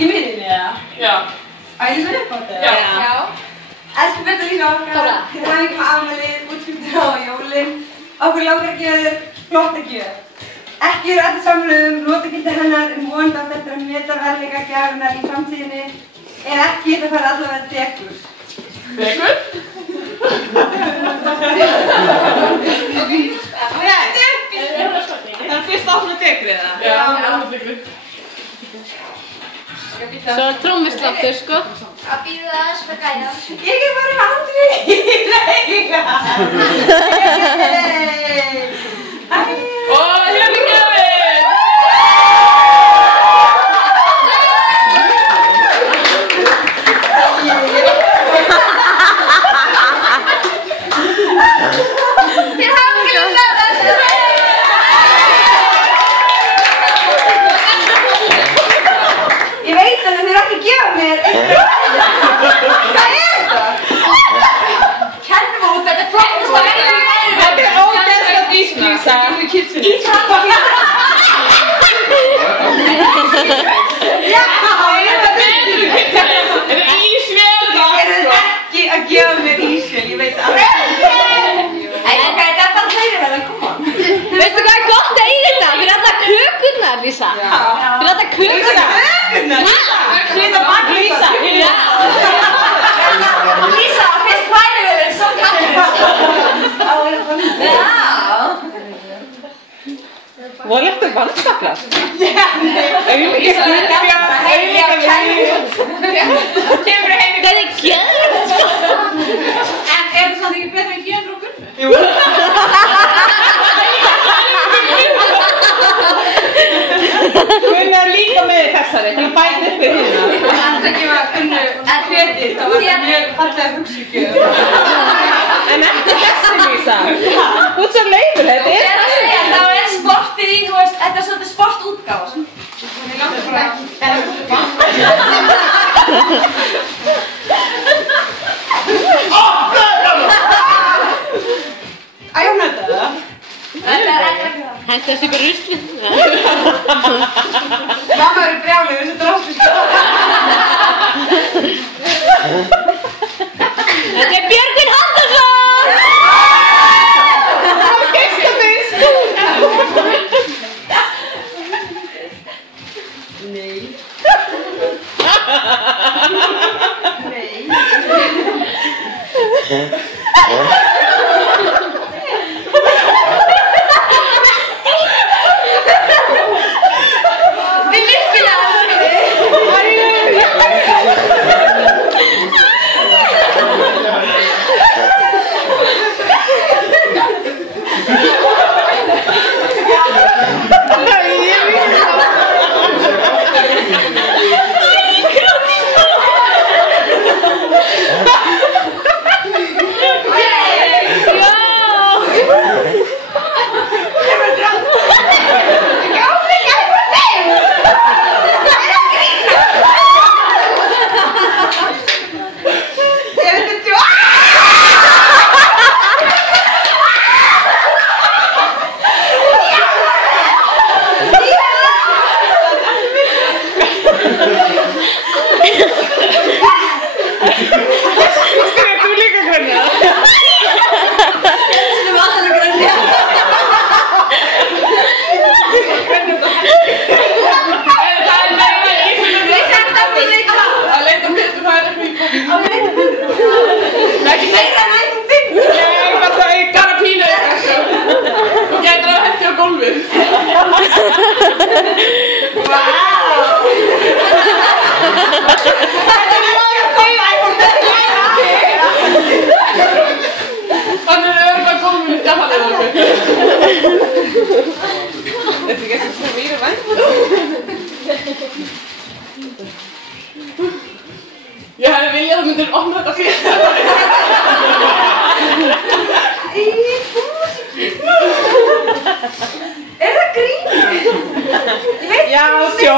Í miðinni, eða? Já. Á ég svo upp á þetta? Já. Elsku besta Lísa okkar, til hamingju með afmælið, útskriftir á jólin. Okkur langar að gefa þér flotta gjöf. Ekki eru allir sammála notagildi hennar vonandi átt eftir að meta verðleika gjafarinnar í framtíðinni. Ef ekki, það fara allavega degur. Degur? Það er fyrst opna degur, eða? Já, opna degur. Svo trommusláttur, sko. Að býða aðeins með gæja. Ég er bara aldrei í reyna. Og hérna er gjöfin! Til hamingju með þetta! Ég veit að þið eru ekki að gefa mér Hvað er þetta? Kennum út, þetta er flottast að vera. Þetta er ógeðslega dýrt, Lísa. Já, Þetta er ísvél! þið eru ekki að gefa mér ísvél, ég veit að. Ok, þetta er bara hleyriverðan, come on. Veistu hvað er gott að eiga þetta? Fyrir alla kökurnar, Lísa. Fyrir alla kökurnar. Svita bak Lísa. Já. Lísa, fyrst færiverðin, svo kallið. Já. Hvor er þetta vannskaplar? Já, nei. Lísa, Heilja kærleiks. Kemur heim í... Það er geðveikt, sko. En er það samt ekki betra en gefur okkur? Jú. Gunni er líka með þessari, til að bæta upp við hérna. Það er ekki að kunnu kredit, það var mjög fallega hugsugjöf. En ekki þessi, Lísa. Þú ert svo leiður, þetta er þessi. Það er sportið í, þú veist, þetta er svolítið sportútgáfa. Æjum þetta það? Þetta er ekki það. Hentu þessu ykkur ruslið. Mamma eru brjálið, þessi drástu sko. Þetta er Björgvin Halldórsson! Það var geislafisk! Nei. Við virkilega Ég hefði viljað að þú myndir opna þetta fyrir það. Er það grín? Já, sjó.